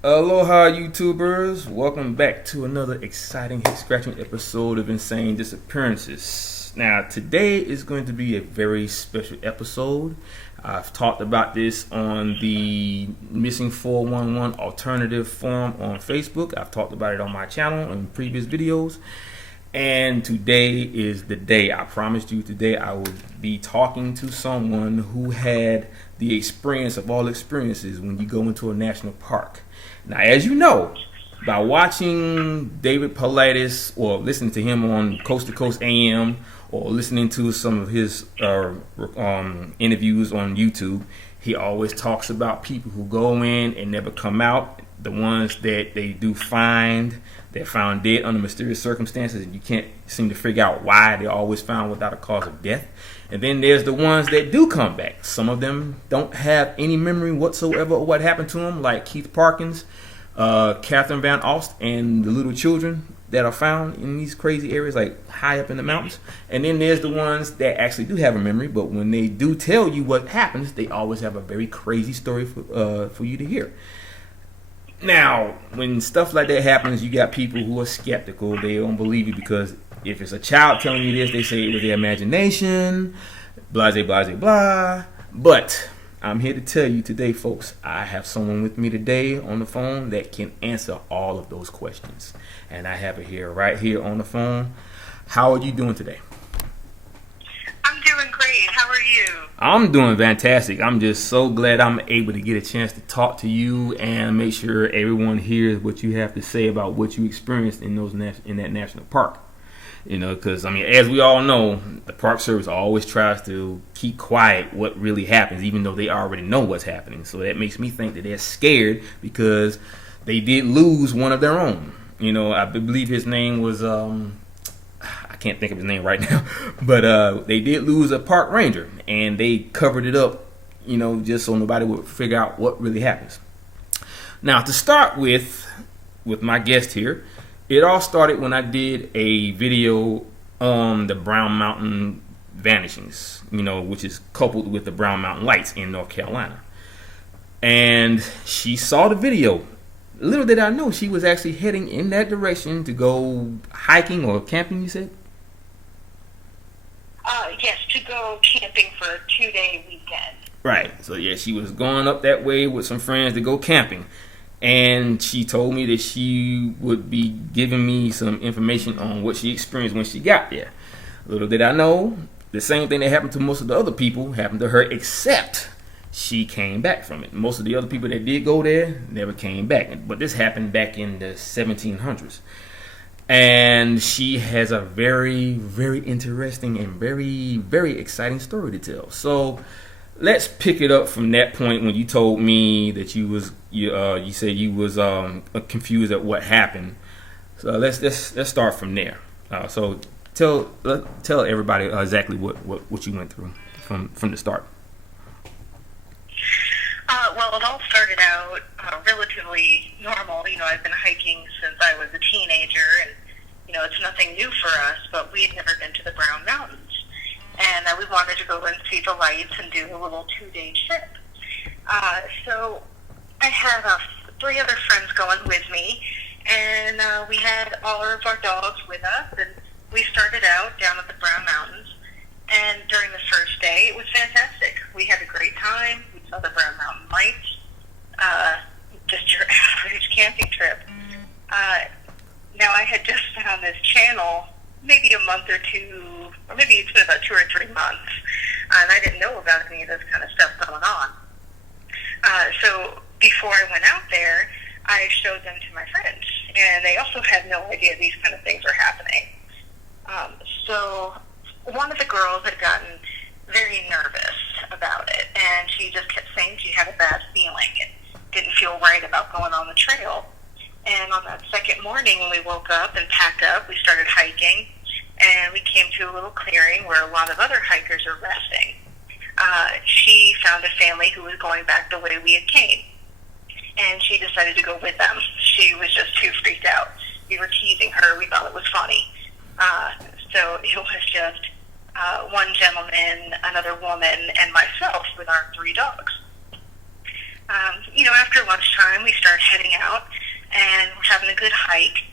Aloha, YouTubers! Welcome back to another exciting, head-scratching episode of Insane Disappearances. Now, today is going to be a very special episode. I've talked about this on the Missing 411 Alternative Forum on Facebook. I've talked about it on my channel in previous videos. And today is the day. I promised you today I would be talking to someone who had the experience of all experiences when you go into a national park. Now, as you know, by watching David Paulides or listening to him on Coast to Coast AM or listening to some of his interviews on YouTube, he always talks about people who go in and never come out, the ones that they do find, they're found dead under mysterious circumstances and you can't seem to figure out why they're always found without a cause of death. And then there's the ones that do come back. Some of them don't have any memory whatsoever of what happened to them, like Keith Parkins, Catherine Van Alst, and the little children that are found in these crazy areas, like high up in the mountains. And then there's the ones that actually do have a memory, but when they do tell you what happens, they always have a very crazy story for you to hear. Now, when stuff like that happens, you got people who are skeptical. They don't believe you because if it's a child telling you this, they say it was their imagination, blah, blah, blah, blah. But I'm here to tell you today, folks, I have someone with me today on the phone that can answer all of those questions. And I have it here, right here on the phone. How are you doing today? I'm doing great. How are you? I'm doing fantastic. I'm just so glad I'm able to get a chance to talk to you and make sure everyone hears what you have to say about what you experienced in that national park. You know, because, I mean, as we all know, the Park Service always tries to keep quiet what really happens, even though they already know what's happening. So that makes me think that they're scared because they did lose one of their own. You know, I believe his name was, I can't think of his name right now, but they did lose a park ranger, and they covered it up, you know, just so nobody would figure out what really happens. Now, to start with my guest here, it all started when I did a video on the Brown Mountain vanishings, you know, which is coupled with the Brown Mountain lights in North Carolina. And she saw the video. Little did I know she was actually heading in that direction to go hiking or camping, you said? Yes, to go camping for a 2-day weekend. Right. So, yeah, she was going up that way with some friends to go camping. And she told me that she would be giving me some information on what she experienced when she got there. Little did I know, the same thing that happened to most of the other people happened to her, except she came back from it. Most of the other people that did go there never came back. But this happened back in the 1700s. And she has a very, very interesting and very, very exciting story to tell. So let's pick it up from that point when you told me that you said you was confused at what happened. So let's start from there. So tell everybody exactly what you went through from the start. Well, it all started out relatively normal. You know, I've been hiking since I was a teenager, and, you know, it's nothing new for us, but we had never been to the Brown Mountains. And we wanted to go and see the lights and do a little 2-day trip. So I had 3 other friends going with me, and we had all of our dogs with us, and we started out down at the Brown Mountains. And during the first day, it was fantastic. We had a great time. We saw the Brown Mountain lights, just your average camping trip. Now, I had just found this channel maybe a month or two, or maybe it's been about 2 or 3 months, and I didn't know about any of this kind of stuff going on. So before I went out there, I showed them to my friends, and they also had no idea these kind of things were happening. So one of the girls had gotten very nervous about it, and she just kept saying she had a bad feeling and didn't feel right about going on the trail. And on that second morning when we woke up and packed up, we started hiking, and we came to a little clearing where a lot of other hikers are resting. She found a family who was going back the way we had came, and she decided to go with them. She was just too freaked out. We were teasing her. We thought it was funny. So it was just one gentleman, another woman, and myself with our 3 dogs. After lunchtime, we started heading out, and we're having a good hike.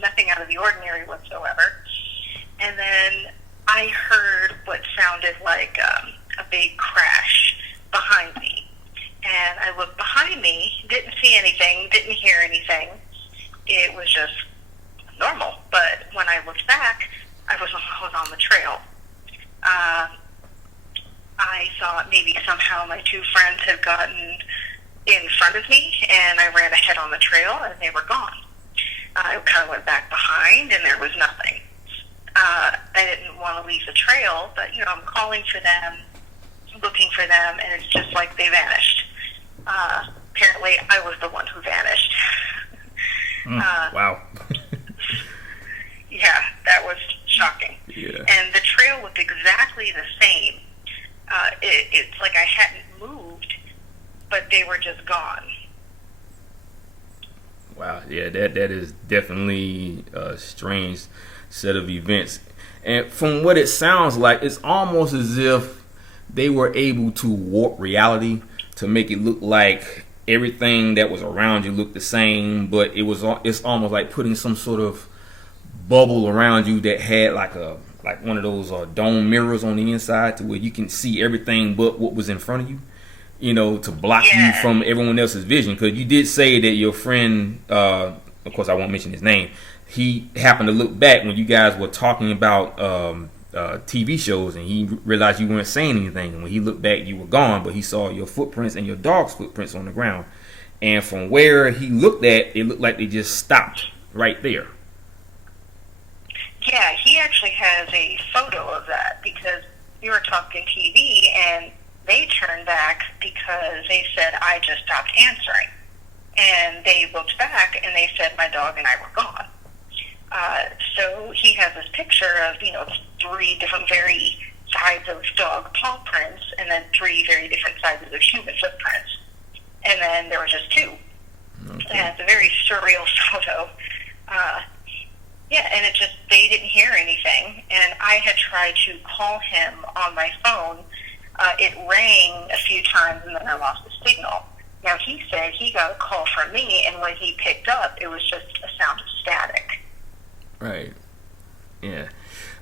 Nothing out of the ordinary whatsoever. And then I heard what sounded like a big crash behind me. And I looked behind me, didn't see anything, didn't hear anything. It was just normal. But when I looked back, I was on the trail. I thought maybe somehow my two friends had gotten in front of me, and I ran ahead on the trail, and they were gone. I kind of went back behind, and there was nothing. I didn't want to leave the trail, but, I'm calling for them, looking for them, and it's just like they vanished. Apparently, I was the one who vanished. Wow. Yeah, that was shocking. Yeah. And the trail looked exactly the same. It's like I hadn't moved, but they were just gone. Wow, yeah, that is definitely a strange set of events. And from what it sounds like, it's almost as if they were able to warp reality to make it look like everything that was around you looked the same, but it's almost like putting some sort of bubble around you that had like one of those dome mirrors on the inside to where you can see everything but what was in front of you, to block you from everyone else's vision. Because you did say that your friend, of course I won't mention his name, he happened to look back when you guys were talking about TV shows, and he realized you weren't saying anything. And when he looked back, you were gone, but he saw your footprints and your dog's footprints on the ground. And from where he looked at, it looked like they just stopped right there. Yeah, he actually has a photo of that because we were talking TV, and they turned back because they said, I just stopped answering. And they looked back, and they said, my dog and I were gone. So he has this picture of, three different very sides of dog paw prints, and then three very different sizes of human footprints. And then there were just two. Okay. And it's a very surreal photo. And they didn't hear anything. And I had tried to call him on my phone. It rang a few times, and then I lost the signal. Now, he said he got a call from me, and when he picked up, it was just a sound of static. Right. Yeah.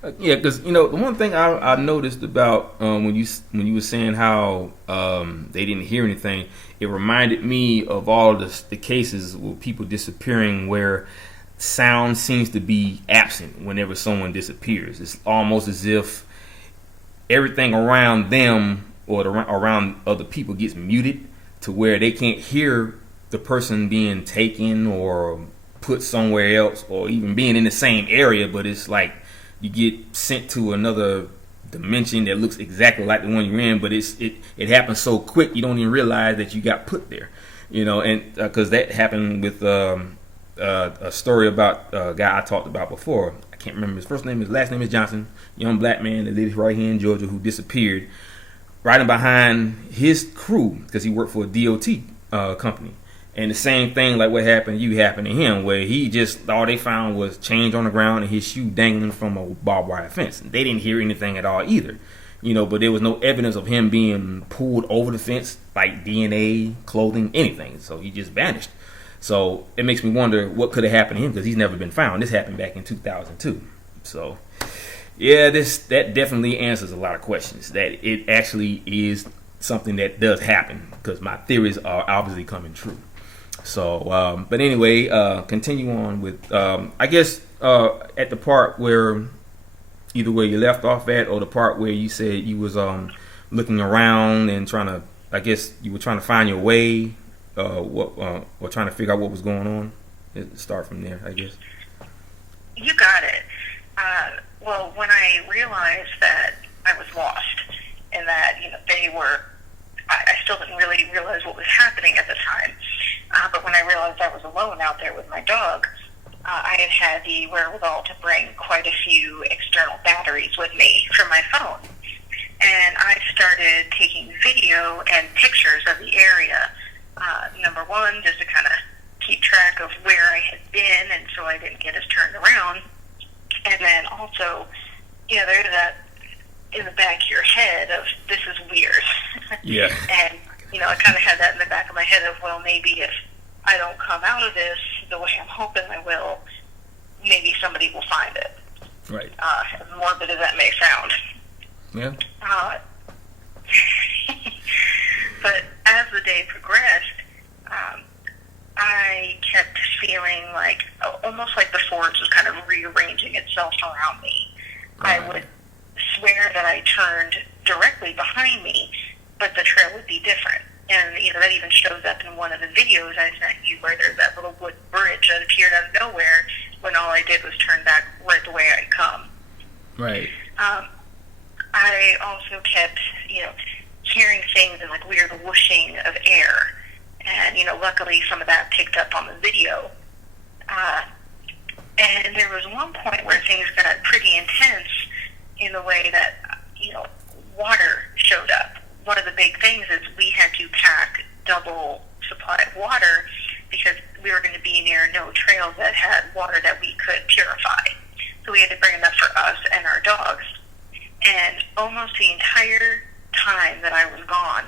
Because the one thing I noticed about when you were saying how they didn't hear anything, it reminded me of all the cases with people disappearing where sound seems to be absent whenever someone disappears. It's almost as if everything around them or around other people gets muted to where they can't hear the person being taken or put somewhere else or even being in the same area, but it's like you get sent to another dimension that looks exactly like the one you're in, but it happens so quick you don't even realize that you got put there, and because that happened with a story about a guy I talked about before. I can't remember his first name. His last name is Johnson. Young black man that lives right here in Georgia who disappeared, riding behind his crew because he worked for a DOT company. And the same thing like what happened to you happened to him, where he just all they found was change on the ground and his shoe dangling from a barbed wire fence. They didn't hear anything at all either, but there was no evidence of him being pulled over the fence, like DNA, clothing, anything. So he just vanished. So it makes me wonder what could have happened to him because he's never been found. This happened back in 2002. So yeah, that definitely answers a lot of questions. That it actually is something that does happen because my theories are obviously coming true. So, but anyway, continue on with, I guess, at the part where either where you left off at or the part where you said you was looking around and I guess you were trying to find your way, or trying to figure out what was going on. Start from there, I guess. You got it. Well, when I realized that I was lost and that they were, I still didn't really realize what was happening at the time. But when I realized I was alone out there with my dog, I had the wherewithal to bring quite a few external batteries with me for my phone. And I started taking video and pictures of the area. Number one, just to kind of keep track of where I had been and so I didn't get as turned around. And then also, there's that in the back of your head of, this is weird. Yeah. And I kind of had that in the back of my head of, well, maybe if I don't come out of this the way I'm hoping I will, maybe somebody will find it. Right. As morbid as that may sound. Yeah. But as the day progressed, I kept feeling like, almost like the forest was kind of rearranging itself around me. Right. I would swear that I turned directly behind me, but the trail would be different. And, that even shows up in one of the videos I sent you, where there's that little wood bridge that appeared out of nowhere when all I did was turn back right the way I'd come. Right. I also kept, hearing things and like weird whooshing of air. And, luckily some of that picked up on the video. And there was one point where things got pretty intense in the way that, water showed up. One of the big things is we had to pack double supply of water because we were going to be near no trails that had water that we could purify. So we had to bring enough for us and our dogs. And almost the entire time that I was gone,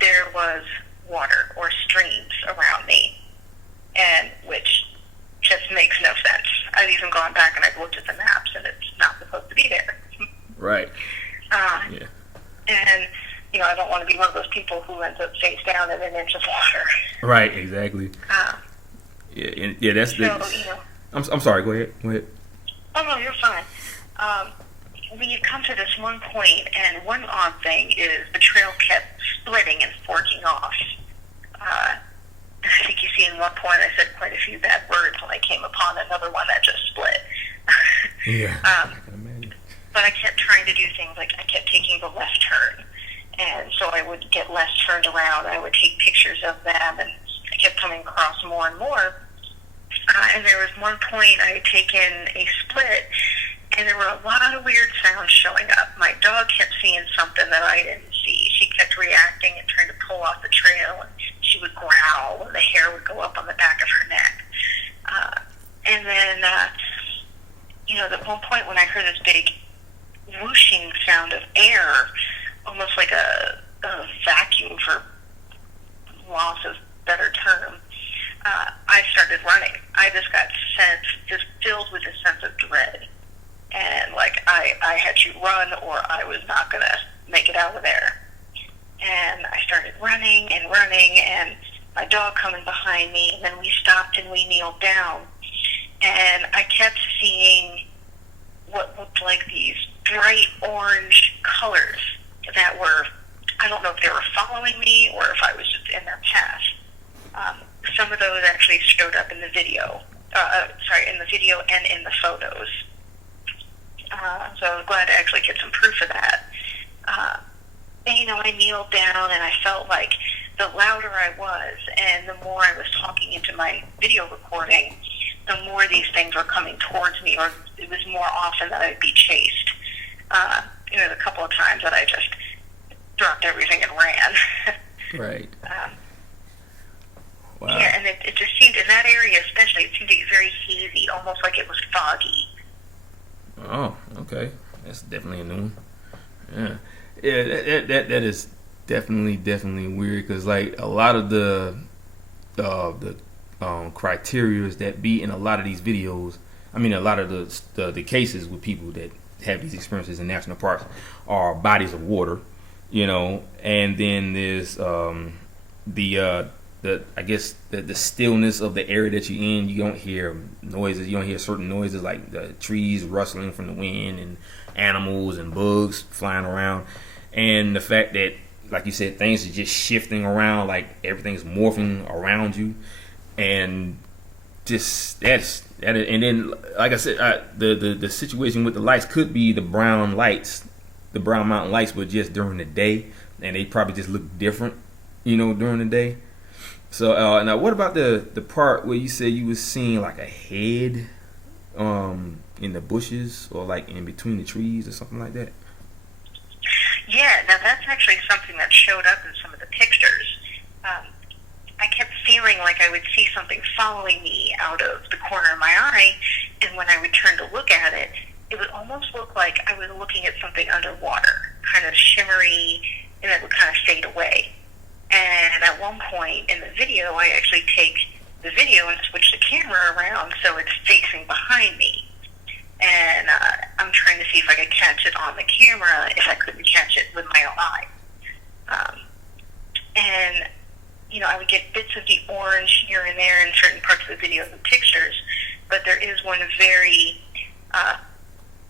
there was water or streams around me, and which just makes no sense. I've even gone back and I've looked at the maps, and it's not supposed to be there. Right. Yeah. And, I don't want to be one of those people who ends up face down in an inch of water. Right, exactly. Yeah, that's so, I'm sorry, go ahead. Oh, no, you're fine. We had come to this one point, and one odd thing is the trail kept splitting and forking off. I think you see in one point I said quite a few bad words when I came upon another one that just split. Yeah, I can imagine. But I kept trying to do things like I kept taking the left turn. And so I would get less turned around. I would take pictures of them, and I kept coming across more and more. And there was one point I had taken a split, and there were a lot of weird sounds showing up. My dog kept seeing something that I didn't see. She kept reacting and trying to pull off the trail, and she would growl, and the hair would go up on the back of her neck. And then, at one point when I heard this big whooshing sound of air, almost like a vacuum, for loss of better term, I started running. I just got just filled with a sense of dread. And like I had to run or I was not going to make it out of there. And I started running, and my dog coming behind me, and then we stopped and we kneeled down. And I kept seeing what looked like these bright orange colors that were, I don't know if they were following me or if I was just in their path. Some of those actually showed up in the video. In the video and in the photos. So I was glad to actually get some proof of that. And, I kneeled down, and I felt like the louder I was and the more I was talking into my video recording, the more these things were coming towards me, or it was more often that I'd be chased. A couple of times that I just dropped everything and ran. Right. Wow. Yeah, and it just seemed, in that area especially, it seemed to get very hazy, almost like it was foggy. Oh, okay. That's definitely a new one. Yeah, that is definitely weird, because like a lot of the criteria that be in a lot of these videos, I mean a lot of the cases with people that have these experiences in national parks are bodies of water, and then there's the stillness of the area that you're in. You don't hear noises. You don't hear certain noises like the trees rustling from the wind and animals and bugs flying around. And the fact that, like you said, things are just shifting around, like everything's morphing around you. And just and then, like I said, the situation with the lights could be the brown mountain lights, but just during the day, and they probably just look different, during the day. So now, what about the part where you said you was seeing like a head in the bushes, or like in between the trees or something like that? Yeah, now that's actually something that showed up in some of the pictures. I kept feeling like I would see something following me out of the corner of my eye, and when I would turn to look at it, it would almost look like I was looking at something underwater, kind of shimmery, and it would kind of fade away. And at one point in the video, I actually take the video and switch the camera around so it's facing behind me. And I'm trying to see if I could catch it on the camera if I couldn't catch it with my own eye. And, I would get bits of the orange here and there in certain parts of the videos and pictures, but there is one very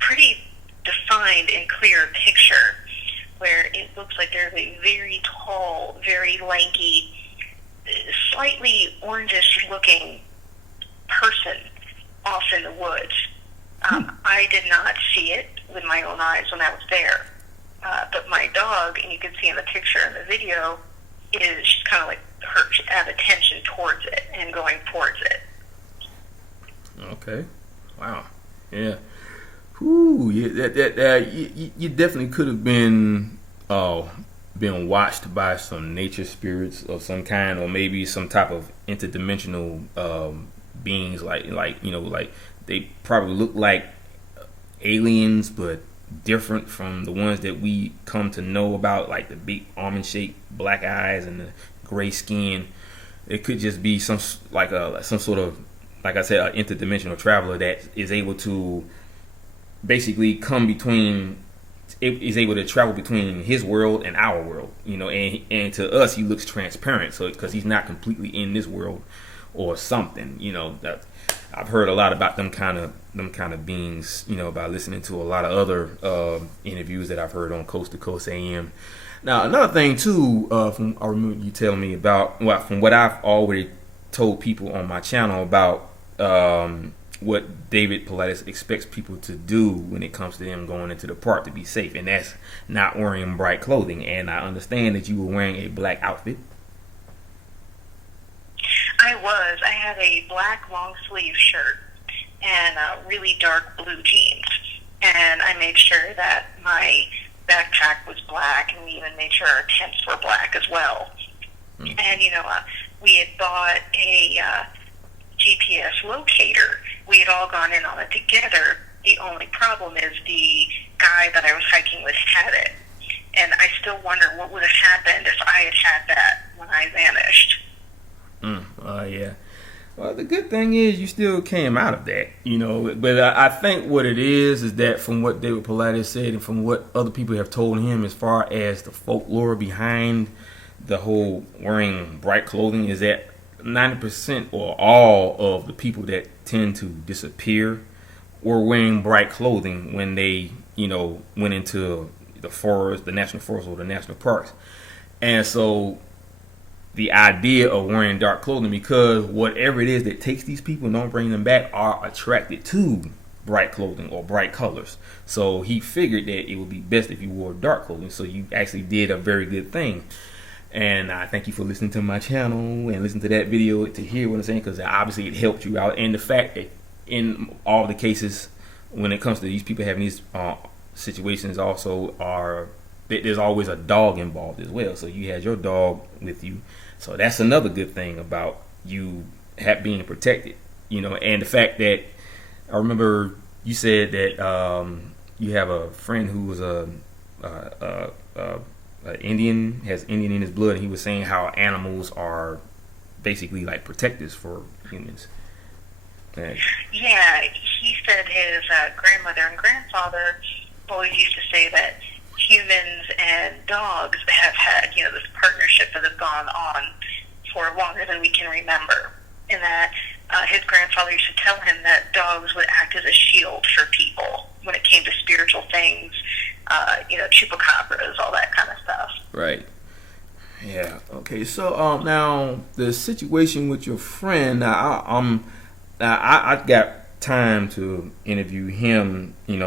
pretty defined and clear picture where it looks like there's a very tall, very lanky, slightly orangish-looking person off in the woods. I did not see it with my own eyes when I was there, but my dog, and you can see in the picture in the video, is she's kind of like she has attention towards it and going towards it. Okay. Wow. Yeah. Whew. Yeah. You definitely could have been watched by some nature spirits of some kind, or maybe some type of interdimensional beings, like they probably look like aliens, but different from the ones that we come to know about, like the big almond-shaped black eyes and the gray skin. It could just be some sort of, like I said, an interdimensional traveler that is able to basically is able to travel between his world and our world, and to us he looks transparent, so because he's not completely in this world or something. That I've heard a lot about them kind of beings, by listening to a lot of other interviews that I've heard on Coast to Coast AM. Now, another thing too, I remember you telling me about, from what I've already told people on my channel about what David Paulides expects people to do when it comes to them going into the park to be safe, and that's not wearing bright clothing. And I understand that you were wearing a black outfit. I was. I had a black long sleeve shirt and really dark blue jeans. And I made sure that my backpack was black, and we even made sure our tents were black as well. And, we had bought a GPS locator. We had all gone in on it together. The only problem is the guy that I was hiking with had it. And I still wonder what would have happened if I had had that when I vanished. Yeah. Well, the good thing is you still came out of that, But I think what it is that from what David Paulides said and from what other people have told him as far as the folklore behind the whole wearing bright clothing is that 90% or all of the people that tend to disappear were wearing bright clothing when they, went into the forest, the national forest or the national parks. And so the idea of wearing dark clothing, because whatever it is that takes these people and don't bring them back, are attracted to bright clothing or bright colors. So he figured that it would be best if you wore dark clothing. So you actually did a very good thing. And I thank you for listening to my channel and listening to that video to hear what I'm saying, because obviously it helped you out. And the fact that in all the cases, when it comes to these people having these situations, also there's always a dog involved as well. So you had your dog with you. So that's another good thing about you being protected, and the fact that I remember you said that you have a friend who was Indian, has Indian in his blood, and he was saying how animals are basically like protectors for humans. Yeah, he said his grandmother and grandfather always used to say that humans and dogs have had, this partnership that has gone on for longer than we can remember. And that his grandfather used to tell him that dogs would act as a shield for people when it came to spiritual things, chupacabras, all that kind of stuff. Right. Yeah. Okay. So now the situation with your friend. I got time to interview him, in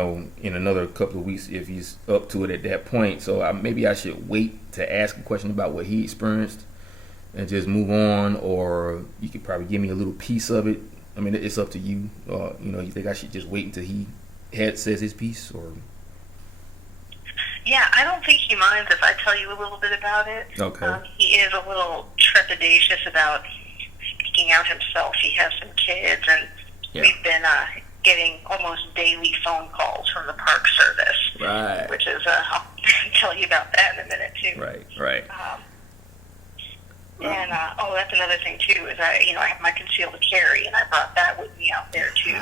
another couple of weeks if he's up to it at that point. So maybe I should wait to ask a question about what he experienced and just move on, or you could probably give me a little piece of it. I mean, it's up to you. You think I should just wait until he says his piece, or? Yeah, I don't think he minds if I tell you a little bit about it. Okay. He is a little trepidatious about speaking out himself. He has some kids, and we've been getting almost daily phone calls from the Park Service. Right. Which is, I'll tell you about that in a minute, too. Right. And that's another thing too is I have my concealed carry, and I brought that with me out there too.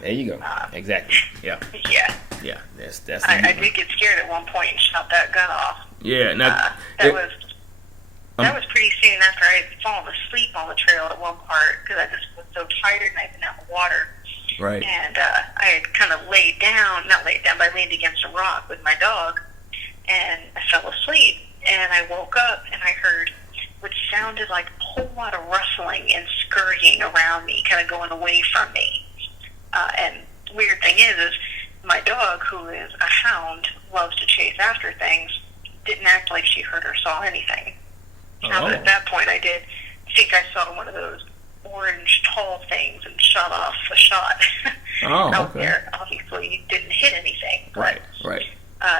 There you go. Exactly. Yeah. Yeah. Yeah. That's. I did get scared at one point and shot that gun off. Yeah. Now that was pretty soon after I had fallen asleep on the trail at one part because I just was so tired and I'd been out in the water. Right. And I had kind of not laid down, but I leaned against a rock with my dog, and I fell asleep. And I woke up and I heard what sounded like a whole lot of rustling and scurrying around me, kind of going away from me. And the weird thing is my dog, who is a hound, loves to chase after things, didn't act like she heard or saw anything. Now, at that point, I did think I saw one of those orange tall things and shot off a shot out there. Obviously, didn't hit anything. But, right.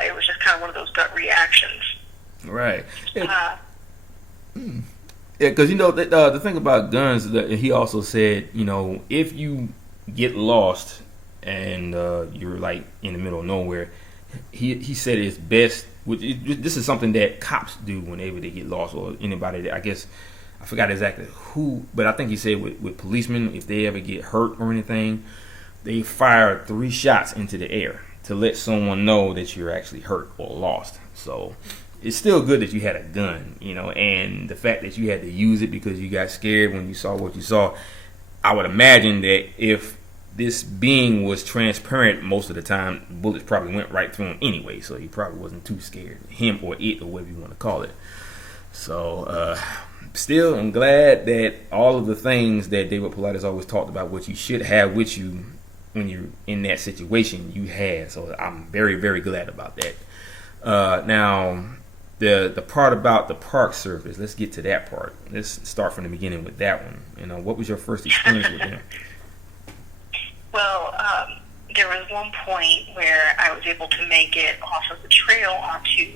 It was just kind of one of those gut reactions. Right. Yeah, because the thing about guns is that he also said, if you get lost and you're like in the middle of nowhere, he said it's best. This is something that cops do whenever they get lost, or anybody that, I guess, I forgot exactly who, but I think he said with policemen, if they ever get hurt or anything, they fire 3 shots into the air to let someone know that you're actually hurt or lost. So it's still good that you had a gun, and the fact that you had to use it because you got scared when you saw what you saw. I would imagine that if this being was transparent most of the time, bullets probably went right through him anyway, so he probably wasn't too scared, him or it or whatever you want to call it. So still, I'm glad that all of the things that David Paulides always talked about, what you should have with you when you're in that situation, you had. So I'm very, very glad about that. Now, the part about the park service, let's get to that part. Let's start from the beginning with that one. What was your first experience with them? Well, there was one point where I was able to make it off of the trail onto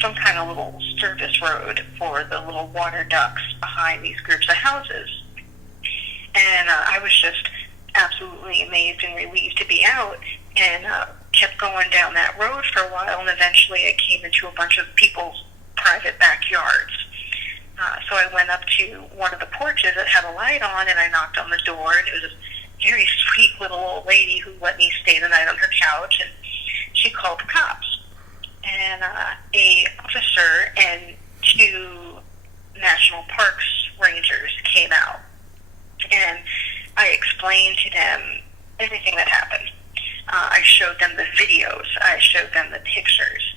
some kind of little service road for the little water ducks behind these groups of houses. And I was just absolutely amazed and relieved to be out, and kept going down that road for a while, and eventually I came into a bunch of people's private backyards. So I went up to one of the porches that had a light on, and I knocked on the door, and it was a very sweet little old lady who let me stay the night on her couch, and she called the cops. And a officer and 2 National Parks rangers came out, and I explained to them everything that happened. I showed them the videos. I showed them the pictures.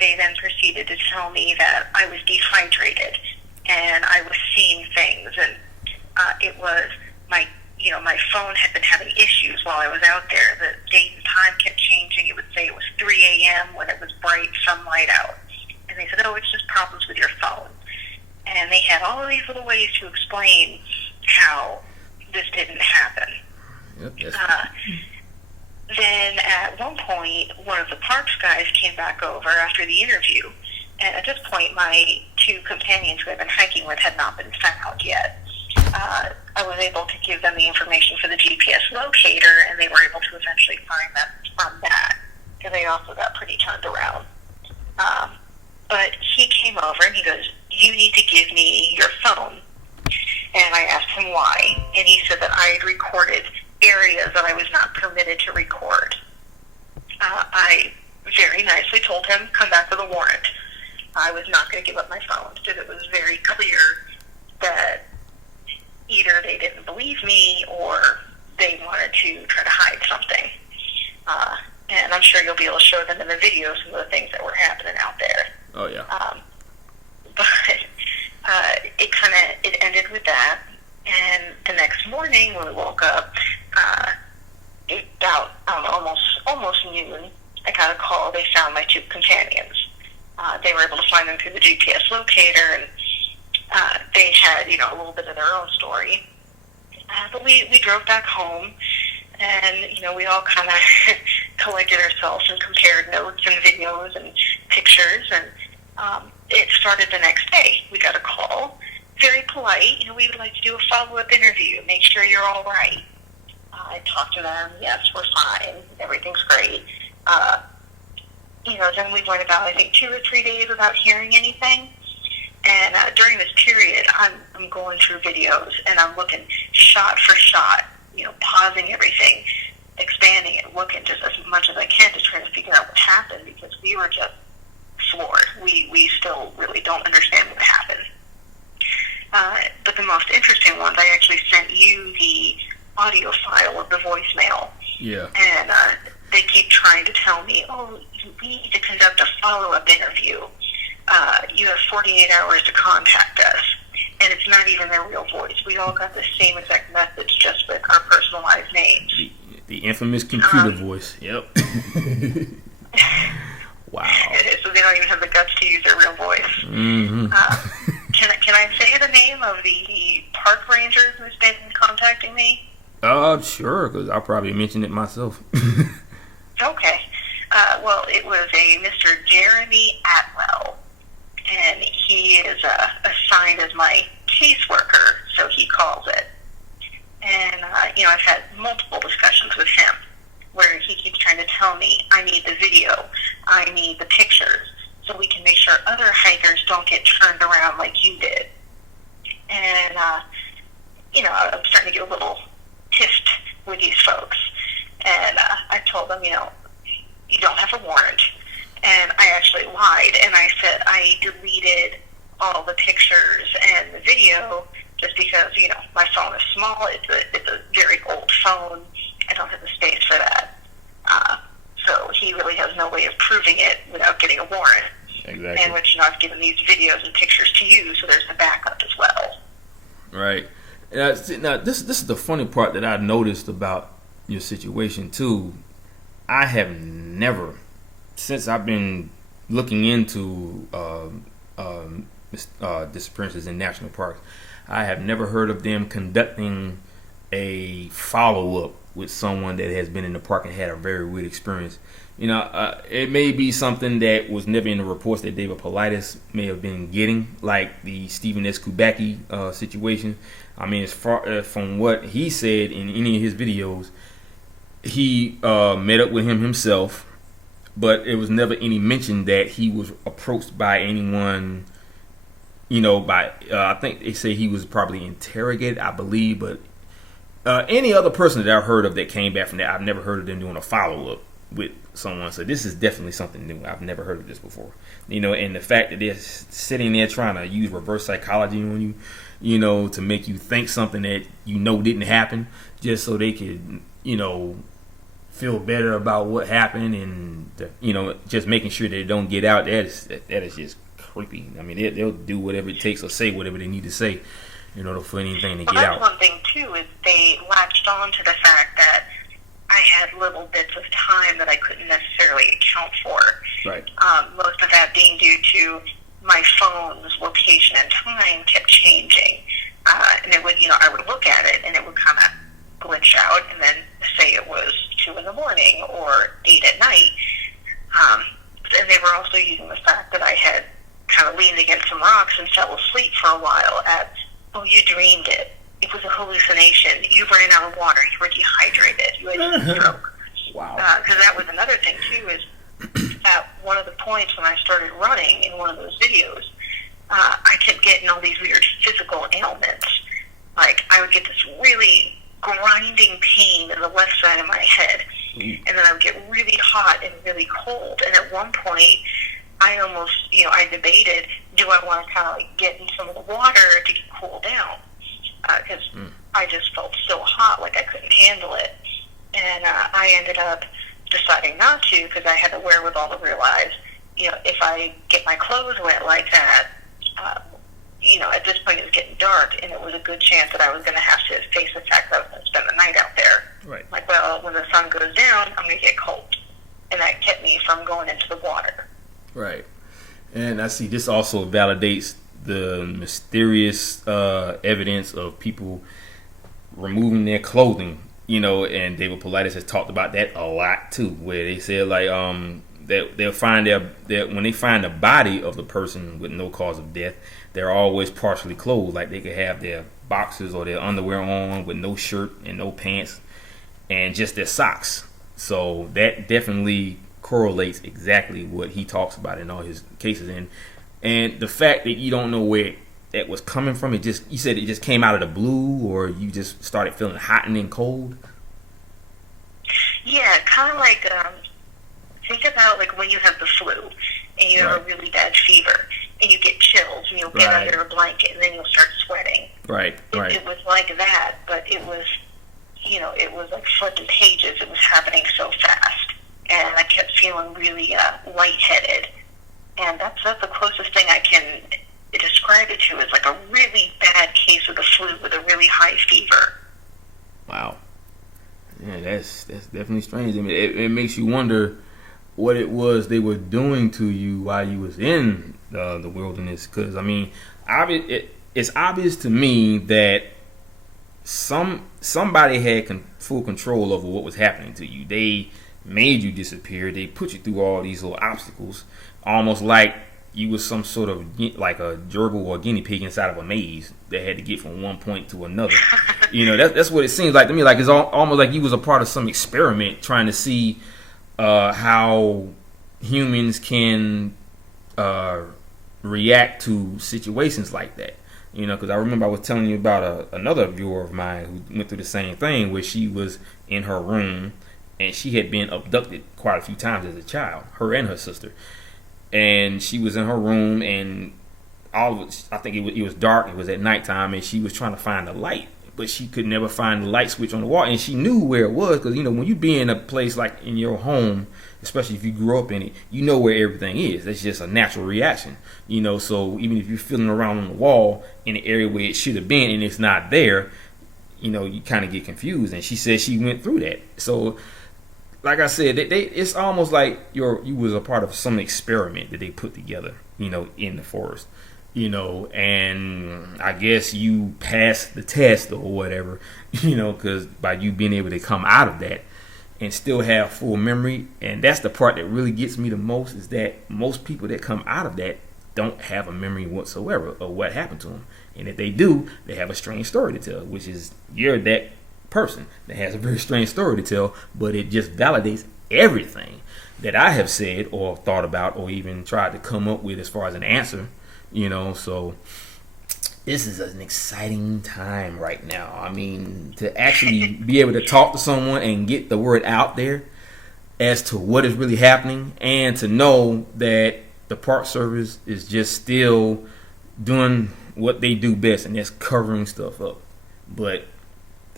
They then proceeded to tell me that I was dehydrated and I was seeing things, and it was my phone had been having issues while I was out there. The date and time kept changing. It would say it was 3 a.m. when it was bright sunlight out. And they said, it's just problems with your phone. And they had all of these little ways to explain how this didn't happen. Yep, Then at one point, one of the parks guys came back over after the interview. And at this point, my 2 companions who I've been hiking with had not been found yet. I was able to give them the information for the GPS locator, and they were able to eventually find them from that, because they also got pretty turned around. But he came over and he goes, "You need to give me your phone." And I asked him why, and he said that I had recorded areas that I was not permitted to record. I very nicely told him, come back with a warrant. I was not going to give up my phone, because it was very clear that either they didn't believe me or they wanted to try to hide something. And I'm sure you'll be able to show them in the video some of the things that were happening out there. Oh, yeah. But it ended with that. And the next morning when we woke up, about almost noon, I got a call. They found my 2 companions. They were able to find them through the GPS locator, and they had, a little bit of their own story. But we drove back home, and, we all kind of collected ourselves and compared notes and videos and pictures, and it started the next day. We got a call, very polite, we would like to do a follow-up interview, make sure you're all right. I talked to them, yes, we're fine, everything's great. Then we went about, I think, 2 or 3 days without hearing anything. And during this period, I'm going through videos and I'm looking shot for shot, pausing everything, expanding it, looking just as much as I can to try to figure out what happened, because we were just floored. We still really don't understand what happened. But the most interesting ones, I actually sent you the audio file of the voicemail. Yeah. And they keep trying to tell me, we need to conduct a follow-up interview. You have 48 hours to contact us. And it's not even their real voice. We all got the same exact message, just with our personalized names. The infamous computer voice. Yep. Wow. So they don't even have the guts to use their real voice. Mm-hmm. Can I say the name of the park ranger who's been contacting me? Sure, because I'll probably mention it myself. Okay. Well, it was a Mr. Jeremy Atwell, and he is assigned as my caseworker, so he calls it. And, I've had multiple discussions with him where he keeps trying to tell me, I need the video, I need the pictures, so we can make sure other hikers don't get turned around like you did. And, I'm starting to get a little pissed with these folks. And I told them, you don't have a warrant. And I actually lied, and I said I deleted all the pictures and the video just because, my phone is small. It's a very old phone. I don't have the space for that. So he really has no way of proving it without getting a warrant. Exactly. And which, I've given these videos and pictures to you, so there's the backup as well. Right. Now, this is the funny part that I noticed about your situation, too. I have never, since I've been looking into disappearances in national parks, I have never heard of them conducting a follow-up with someone that has been in the park and had a very weird experience. It may be something that was never in the reports that David Paulides may have been getting, like the Stephen S. Kubacki situation. I mean, as far from what he said in any of his videos, he met up with him himself, but it was never any mention that he was approached by anyone. I think they say he was probably interrogated, I believe, but any other person that I've heard of that came back from that, I've never heard of them doing a follow-up with someone. So this is definitely something new. I've never heard of this before. And the fact that they're sitting there trying to use reverse psychology on you, to make you think something that didn't happen, just so they could, feel better about what happened, and just making sure that it don't get out. That is just creepy. I mean, they'll do whatever it takes or say whatever they need to say in order for anything to get out. That's one thing too, is they latched on to the fact that I had little bits of time that I couldn't necessarily account for. Right. Most of that being due to my phone's location and time kept changing, and it would, I would look at it and it would kind of glitch out, and then say it was 2 a.m. or 8 p.m. And they were also using the fact that I had kind of leaned against some rocks and fell asleep for a while at, you dreamed it. It was a hallucination. You ran out of water. You were dehydrated. You had a stroke. Wow. Because that was another thing, too, is at one of the points when I started running in one of those videos, I kept getting all these weird physical ailments. Like, I would get this really grinding pain in the left side of my head, and then I would get really hot and really cold. And at one point, I almost, I debated, do I want to kind of get in some of the water to cool down? Because I just felt so hot, like I couldn't handle it. And I ended up deciding not to, because I had the wherewithal to realize, if I get my clothes wet like that, at this point it was getting dark, and it was a good chance that I was going to have to face the fact that I was going to spend the night out there. Right. Like, well, when the sun goes down, I'm going to get cold. And that kept me from going into the water. Right. And I see this also validates the mysterious evidence of people removing their clothing, and David Paulides has talked about that a lot too, where they said like that they'll find their when they find the body of the person with no cause of death, they're always partially clothed, like they could have their boxers or their underwear on with no shirt and no pants and just their socks. So that definitely correlates exactly what he talks about in all his cases. And And the fact that you don't know where that was coming from, you said it just came out of the blue, or you just started feeling hot and then cold? Yeah, kind of like, think about like when you have the flu and you have a really bad fever and you get chills and you'll get under a blanket and then you'll start sweating. Right. It was like that, but it was, it was like flipping pages. It was happening so fast. And I kept feeling really lightheaded. And that's the closest thing I can describe it to, is like a really bad case of the flu with a really high fever. Wow. Yeah, that's definitely strange. I mean, it makes you wonder what it was they were doing to you while you was in the wilderness. Because, I mean, it's obvious to me that somebody had full control over what was happening to you. They made you disappear. They put you through all these little obstacles, almost like you was some sort of like a gerbil or a guinea pig inside of a maze that had to get from one point to another. That's what it seems like to me. Like it's almost like you was a part of some experiment trying to see how humans can react to situations like that. Because I remember I was telling you about another viewer of mine who went through the same thing, where she was in her room and she had been abducted quite a few times as a child, her and her sister. And she was in her room, and I think it was dark. It was at nighttime, and she was trying to find the light, but she could never find the light switch on the wall. And she knew where it was, because when you be in a place like in your home, especially if you grew up in it, you know where everything is. That's just a natural reaction. So even if you're feeling around on the wall in the area where it should have been and it's not there, you kind of get confused. And she said she went through that. So, like I said, it's almost like you was a part of some experiment that they put together, in the forest, and I guess you passed the test or whatever, because by you being able to come out of that and still have full memory. And that's the part that really gets me the most, is that most people that come out of that don't have a memory whatsoever of what happened to them. And if they do, they have a strange story to tell, which is you're that person that has a very strange story to tell, but it just validates everything that I have said or thought about or even tried to come up with as far as an answer, so this is an exciting time right now. I mean, to actually be able to talk to someone and get the word out there as to what is really happening, and to know that the Park Service is just still doing what they do best, and that's covering stuff up. But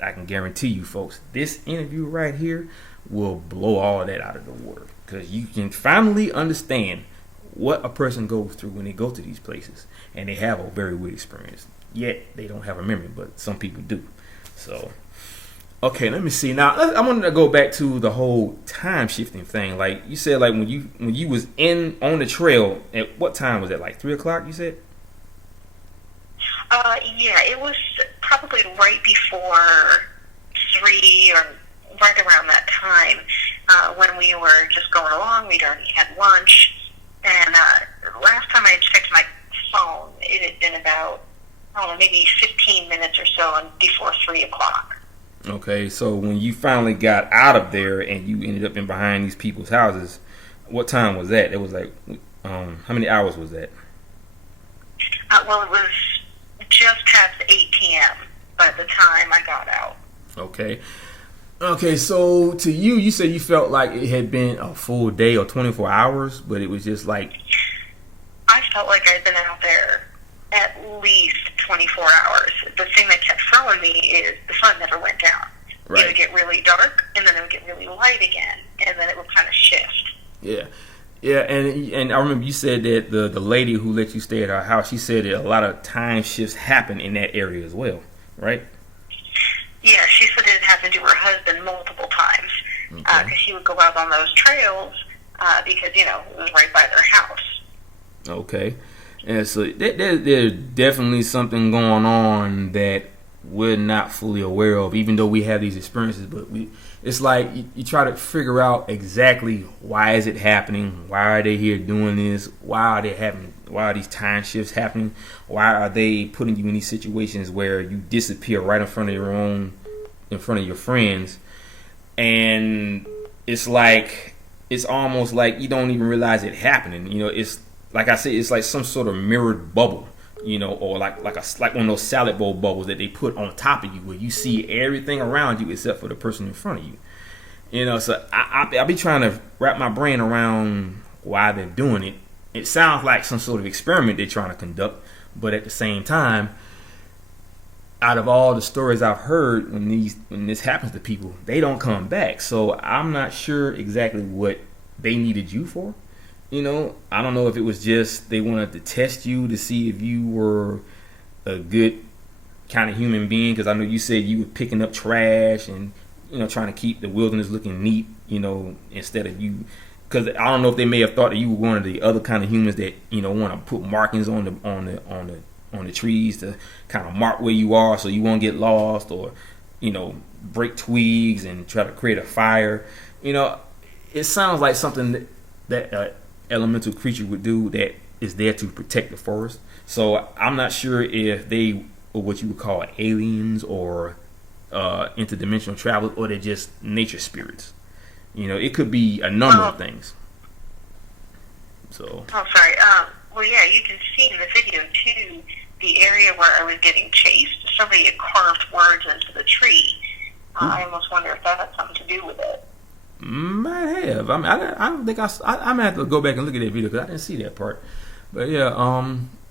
I can guarantee you, folks, this interview right here will blow all of that out of the water, because you can finally understand what a person goes through when they go to these places and they have a very weird experience. Yet they don't have a memory, but some people do. So, okay, let me see. Now, I wanted to go back to the whole time shifting thing. Like you said, like when you was on the trail, at what time was that? Like 3:00, you said? Yeah, it was probably right before 3 or right around that time, when we were just going along. We'd already had lunch, and last time I checked my phone, it had been about, maybe 15 minutes or so before 3:00. Okay, so when you finally got out of there and you ended up in behind these people's houses, what time was that? It was like, how many hours was that? Well, it was just past 8 p.m. by the time I got out. Okay, so to you said you felt like it had been a full day or 24 hours, but it was just like... I felt like I'd been out there at least 24 hours. The thing that kept throwing me is the sun never went down. Right. It would get really dark, and then it would get really light again, and then it would kind of shift. Yeah, and I remember you said that the lady who let you stay at her house, she said that a lot of time shifts happen in that area as well, right? Yeah, she said it happened to her husband multiple times, because she would go out on those trails because, it was right by their house. Okay. And so there's definitely something going on that we're not fully aware of, even though we have these experiences. But it's like you try to figure out exactly why is it happening, why are they here doing this, why are these time shifts happening, why are they putting you in these situations where you disappear right in front of your friends, and it's almost like you don't even realize it happening. like I said, it's like some sort of mirrored bubble, or like one of those salad bowl bubbles that they put on top of you, where you see everything around you except for the person in front of you. So I'll be trying to wrap my brain around why they're doing it. It sounds like some sort of experiment they're trying to conduct, but at the same time, out of all the stories I've heard, when this happens to people, they don't come back. So I'm not sure exactly what they needed you for. I don't know if it was just they wanted to test you to see if you were a good kind of human being, because I know you said you were picking up trash and trying to keep the wilderness looking neat, instead of you. Because I don't know if they may have thought that you were one of the other kind of humans that want to put markings on the trees to kind of mark where you are so you won't get lost, or break twigs and try to create a fire. It sounds like something that elemental creature would do that is there to protect the forest. So I'm not sure if they are what you would call aliens or interdimensional travelers, or they're just nature spirits. It could be a number of things. So. Oh, sorry. Well, yeah, you can see in the video too, the area where I was getting chased. Somebody had carved words into the tree. I almost wonder if that had something to do with it. Might have. I don't think I'm gonna have to go back and look at that video because I didn't see that part. But yeah,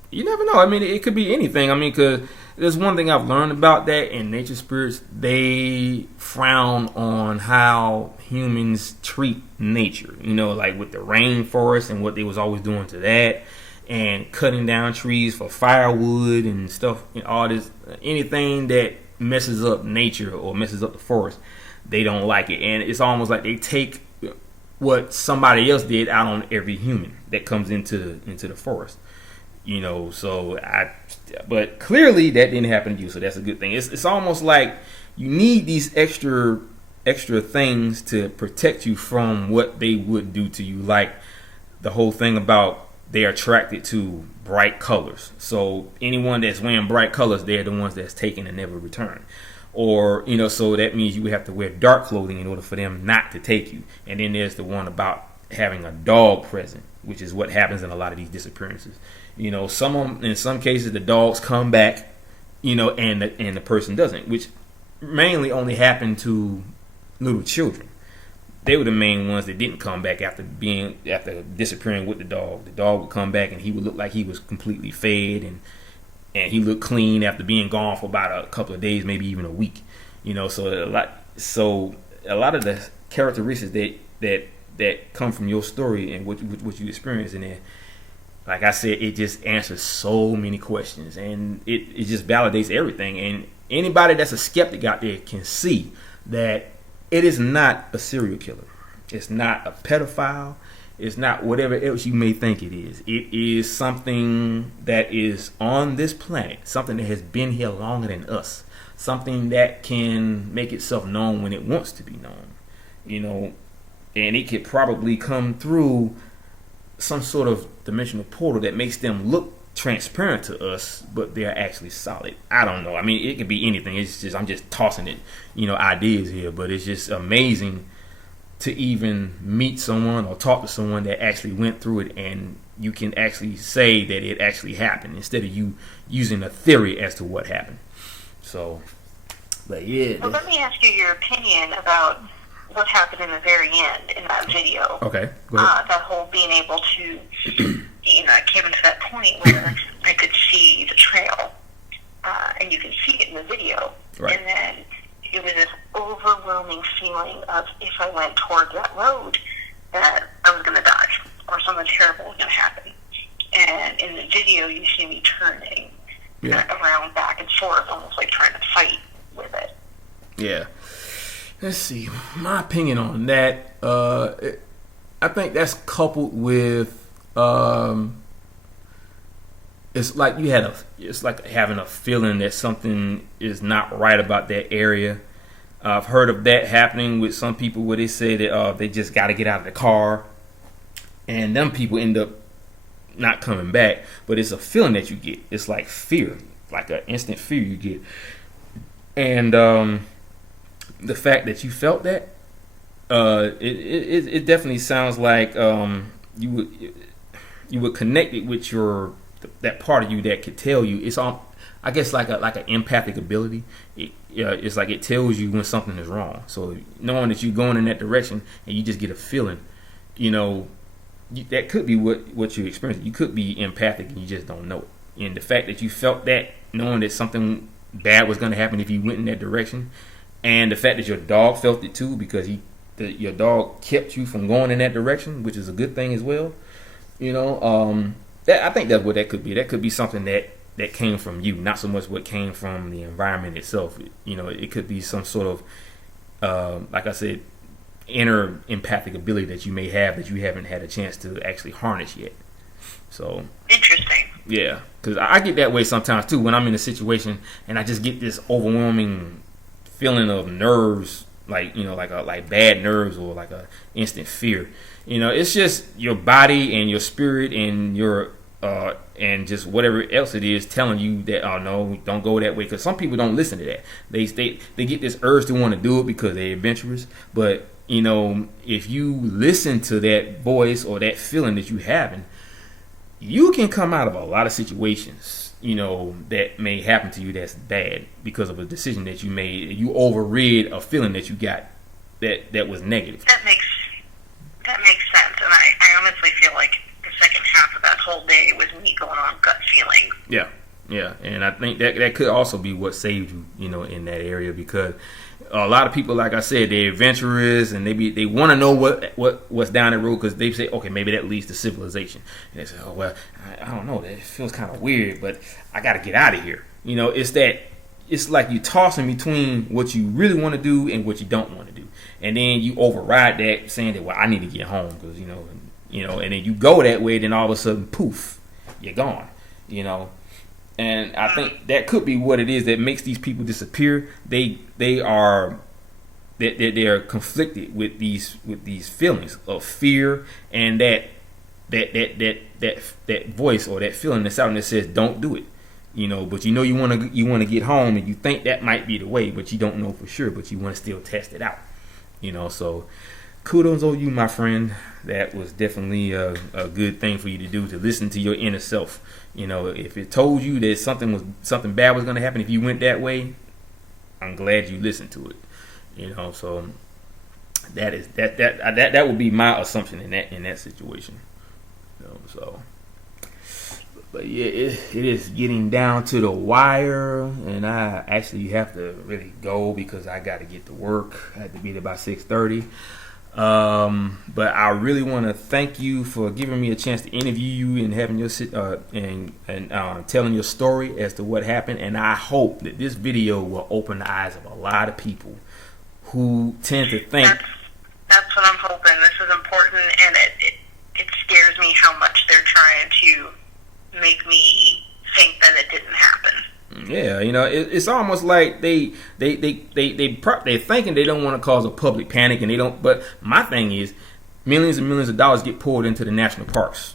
you never know. I mean, it could be anything. I mean, because there's one thing I've learned about that in nature spirits. They frown on how humans treat nature. Like with the rainforest and what they was always doing to that, and cutting down trees for firewood and stuff. All this, anything that messes up nature or messes up the forest, they don't like it. And it's almost like they take what somebody else did out on every human that comes into the forest. But clearly that didn't happen to you, so that's a good thing. It's almost like you need these extra things to protect you from what they would do to you, like the whole thing about they're attracted to bright colors. So anyone that's wearing bright colors, they're the ones that's taken and never return. Or, so that means you would have to wear dark clothing in order for them not to take you. And then there's the one about having a dog present, which is what happens in a lot of these disappearances. In some cases the dogs come back, and the person doesn't, which mainly only happened to little children. They were the main ones that didn't come back after disappearing with the dog. The dog would come back and he would look like he was completely fed, and he looked clean after being gone for about a couple of days, maybe even a week. So a lot of the characteristics that come from your story and what you experienced in there, like I said, it just answers so many questions, and it just validates everything. And anybody that's a skeptic out there can see that it is not a serial killer. It's not a pedophile. It's not whatever else you may think it is. It is something that is on this planet, something that has been here longer than us, something that can make itself known when it wants to be known, and it could probably come through some sort of dimensional portal that makes them look transparent to us, but they're actually solid. I don't know. I mean, it could be anything. It's just, I'm just tossing it, ideas here, but it's just amazing to even meet someone or talk to someone that actually went through it, and you can actually say that it actually happened instead of you using a theory as to what happened. So, but yeah. Well, let me ask you your opinion about what happened in the very end in that video. Okay, go ahead. That whole being able to, I came into that point where I could see the trail, and you can see it in the video, right. And then it was this overwhelming feeling of if I went toward that road, that I was going to die or something terrible was going to happen. And in the video, you see me turning around back and forth, almost like trying to fight with it. Yeah. Let's see. My opinion on that, I think that's coupled with it's like it's like having a feeling that something is not right about that area. I've heard of that happening with some people where they say that they just got to get out of the car, and them people end up not coming back. But it's a feeling that you get. It's like fear, like an instant fear you get. And the fact that you felt that, it definitely sounds like you would. you would connect it with that part of you that could tell you. It's all, I guess, like an empathic ability. It's like it tells you when something is wrong. So knowing that you're going in that direction and you just get a feeling, that could be what you experience. You could be empathic and you just don't know it. And the fact that you felt that, knowing that something bad was going to happen if you went in that direction, and the fact that your dog felt it too, because your dog kept you from going in that direction, which is a good thing as well. I think that's what that could be. That could be something that came from you, not so much what came from the environment itself. It could be some sort of, like I said, inner empathic ability that you may have that you haven't had a chance to actually harness yet. So interesting. Yeah, because I get that way sometimes too when I'm in a situation and I just get this overwhelming feeling of nerves, like bad nerves or like a instant fear. It's just your body and your spirit and your and just whatever else it is telling you that, oh no, don't go that way. Because some people don't listen to that. They get this urge to want to do it because they're adventurous. But if you listen to that voice or that feeling that you having, you can come out of a lot of situations, that may happen to you that's bad because of a decision that you made. You overrid a feeling that you got that was negative. That makes sense, and I honestly feel like the second half of that whole day was me going on gut feeling. Yeah, and I think that could also be what saved you, in that area, because a lot of people, like I said, they're adventurous and they want to know what's down the road, because they say, okay, maybe that leads to civilization, and they say, oh well, I don't know, that feels kind of weird, but I got to get out of here. It's like you tossing between what you really want to do and what you don't want to do, and then you override that, saying that, well, I need to get home because and then you go that way, then all of a sudden, poof, you're gone. And I think that could be what it is that makes these people disappear. They are conflicted with these feelings of fear and that voice or that feeling that's out and that says don't do it. But you want to get home, and you think that might be the way, but you don't know for sure, but you want to still test it out. So kudos on you, my friend. That was definitely a good thing for you to do, to listen to your inner self. If it told you that something bad was going to happen if you went that way, I'm glad you listened to it. So that would be my assumption in that situation. So, but yeah, it is getting down to the wire, and I actually have to really go because I got to get to work. I have to be there by 6:30. But I really want to thank you for giving me a chance to interview you and having your telling your story as to what happened. And I hope that this video will open the eyes of a lot of people who tend to think. That's what I'm hoping. This is important, and it scares me how much they're trying to make me think that it didn't happen. Yeah, it's almost like they're thinking they don't want to cause a public panic, and they don't. But my thing is, millions and millions of dollars get poured into the national parks,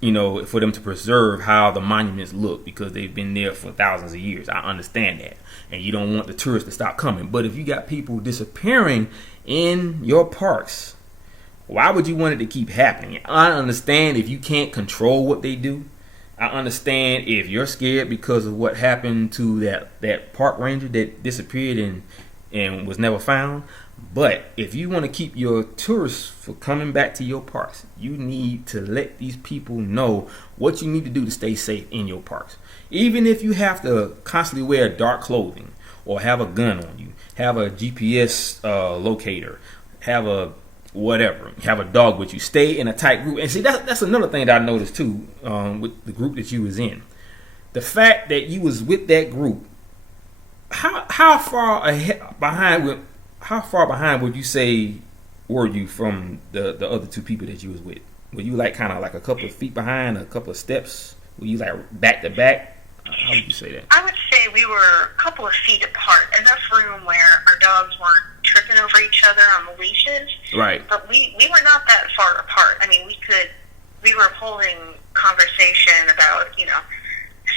for them to preserve how the monuments look, because they've been there for thousands of years. I understand that, and you don't want the tourists to stop coming. But if you got people disappearing in your parks, why would you want it to keep happening? I understand if you can't control what they do. I understand if you're scared because of what happened to that park ranger that disappeared and was never found. But if you want to keep your tourists from coming back to your parks, you need to let these people know what you need to do to stay safe in your parks. Even if you have to constantly wear dark clothing or have a gun on you, have a GPS locator, have a whatever, have a dog with you, stay in a tight group. And see, that's another thing that I noticed too, with the group that you was in. The fact that you was with that group, how far behind would you say were you from the other two people that you was with? Were you like kind of like a couple of feet behind, a couple of steps? Were you like back to back? How would you say that? I would say we were a couple of feet apart, enough room where our dogs weren't tripping over each other on the leashes. Right. But we were not that far apart. I mean, we were holding conversation about,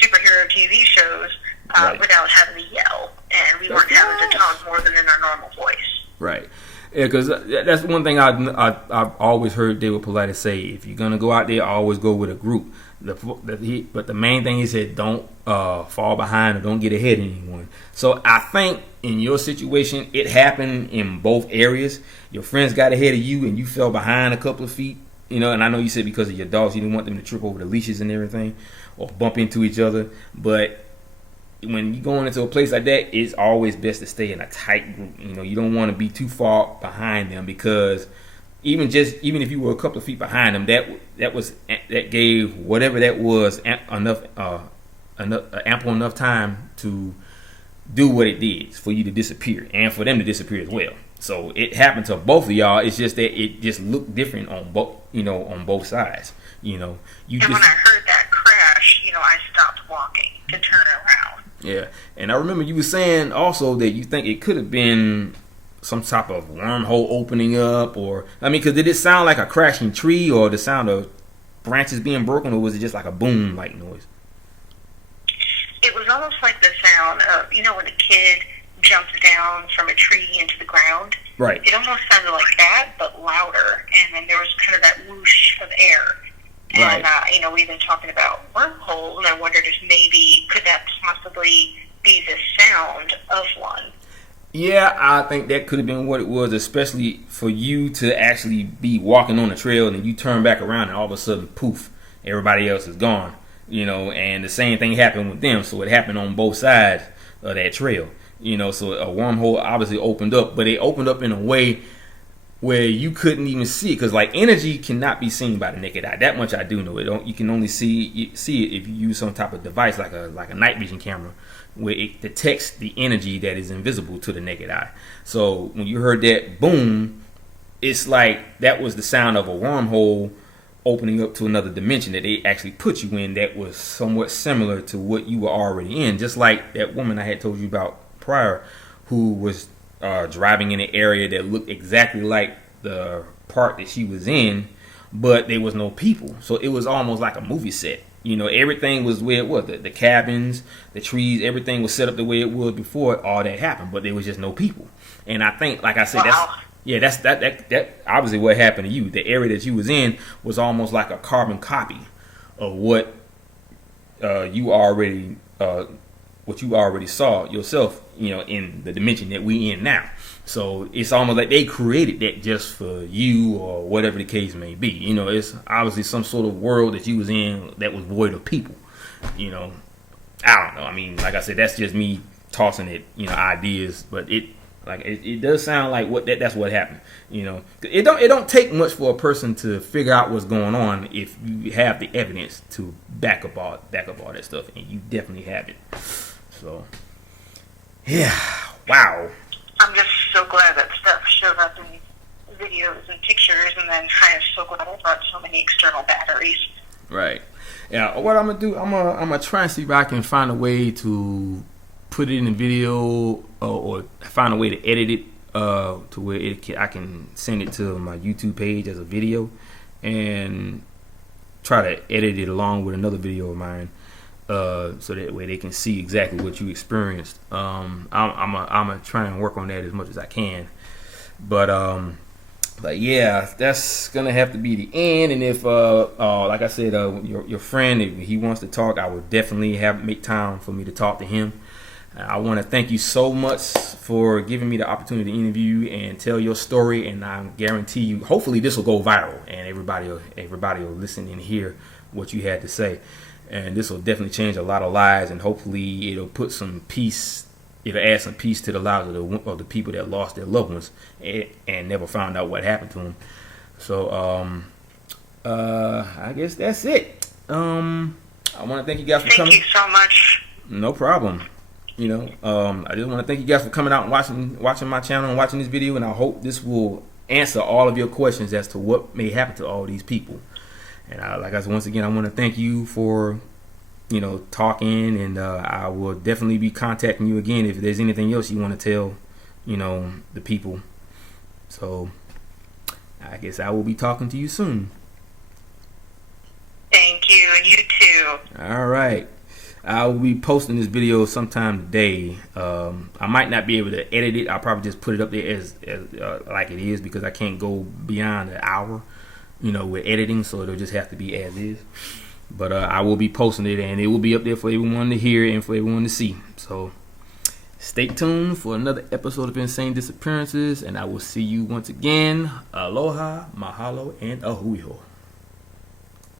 superhero TV shows right. without having to yell, and we weren't having to talk more than in our normal voice. Right. Yeah, because that's one thing I've always heard David Paulides say. If you're gonna go out there, always go with a group. But the main thing he said, don't fall behind or don't get ahead of anyone. So I think in your situation, it happened in both areas. Your friends got ahead of you, and you fell behind a couple of feet. And I know you said because of your dogs, you didn't want them to trip over the leashes and everything, or bump into each other. But when you're going into a place like that, it's always best to stay in a tight group. You don't want to be too far behind them, because even if you were a couple of feet behind them, that gave whatever that was ample enough time to do what it did for you to disappear and for them to disappear as well. So it happened to both of y'all. It's just that it just looked different on both sides. When I heard that crash, I stopped walking to turn around. Yeah, and I remember you were saying also that you think it could have been some type of wormhole opening up, because did it sound like a crashing tree or the sound of branches being broken, or was it just like a boom like noise? It was almost like the sound of, when a kid jumps down from a tree into the ground. Right. It almost sounded like that, but louder, and then there was kind of that whoosh of air. Right. And, we've been talking about wormholes, and I wondered if maybe could that possibly be the sound of one? Yeah, I think that could have been what it was, especially for you to actually be walking on the trail and then you turn back around and all of a sudden, poof, everybody else is gone. And the same thing happened with them. So it happened on both sides of that trail. So a wormhole obviously opened up, but it opened up in a way where you couldn't even see it, because like energy cannot be seen by the naked eye. That much I do know. You can only see it if you use some type of device like a night vision camera, where it detects the energy that is invisible to the naked eye. So when you heard that boom, it's like that was the sound of a wormhole opening up to another dimension that they actually put you in, that was somewhat similar to what you were already in. Just like that woman I had told you about prior, who was driving in an area that looked exactly like the part that she was in, but there was no people. So it was almost like a movie set. Everything was where it was. The cabins, the trees, everything was set up the way it was before all that happened, but there was just no people. And I think, like I said, wow. that's obviously what happened to you. The area that you was in was almost like a carbon copy of what you already saw yourself, in the dimension that we in now. So it's almost like they created that just for you, or whatever the case may be. It's obviously some sort of world that you was in that was void of people. I don't know. Like I said, that's just me tossing it, ideas, but it does sound like that's what happened. It don't take much for a person to figure out what's going on if you have the evidence to back up all that stuff, and you definitely have it. So, yeah, wow. I'm just so glad that stuff showed up in videos and pictures, and then I am so glad I brought so many external batteries. Right. Yeah. What I'm gonna do? I'm gonna try and see if I can find a way to put it in a video, or find a way to edit it to where I can send it to my YouTube page as a video, and try to edit it along with another video of mine, so that way they can see exactly what you experienced. I'm gonna try and work on that as much as I can, but yeah, that's gonna have to be the end. And if like I said, your friend, if he wants to talk, I would definitely make time for me to talk to him. I want to thank you so much for giving me the opportunity to interview you and tell your story, and I guarantee you, hopefully this will go viral and everybody will listen and hear what you had to say, and this will definitely change a lot of lives, and hopefully it'll put some peace, it'll add some peace to the lives of the people that lost their loved ones and never found out what happened to them. So I guess that's it. I want to thank you guys for coming. Thank you so much. No problem. I just want to thank you guys for coming out and watching my channel and watching this video, and I hope this will answer all of your questions as to what may happen to all these people. And like I said, once again, I want to thank you for talking, and I will definitely be contacting you again if there's anything else you want to tell the people. So I guess I will be talking to you soon. Thank you, and you too. All right. I will be posting this video sometime today. I might not be able to edit it. I'll probably just put it up there as like it is, because I can't go beyond an hour, with editing. So it'll just have to be as is. But I will be posting it, and it will be up there for everyone to hear and for everyone to see. So stay tuned for another episode of Insane Disappearances, and I will see you once again. Aloha, mahalo, and ahuiho.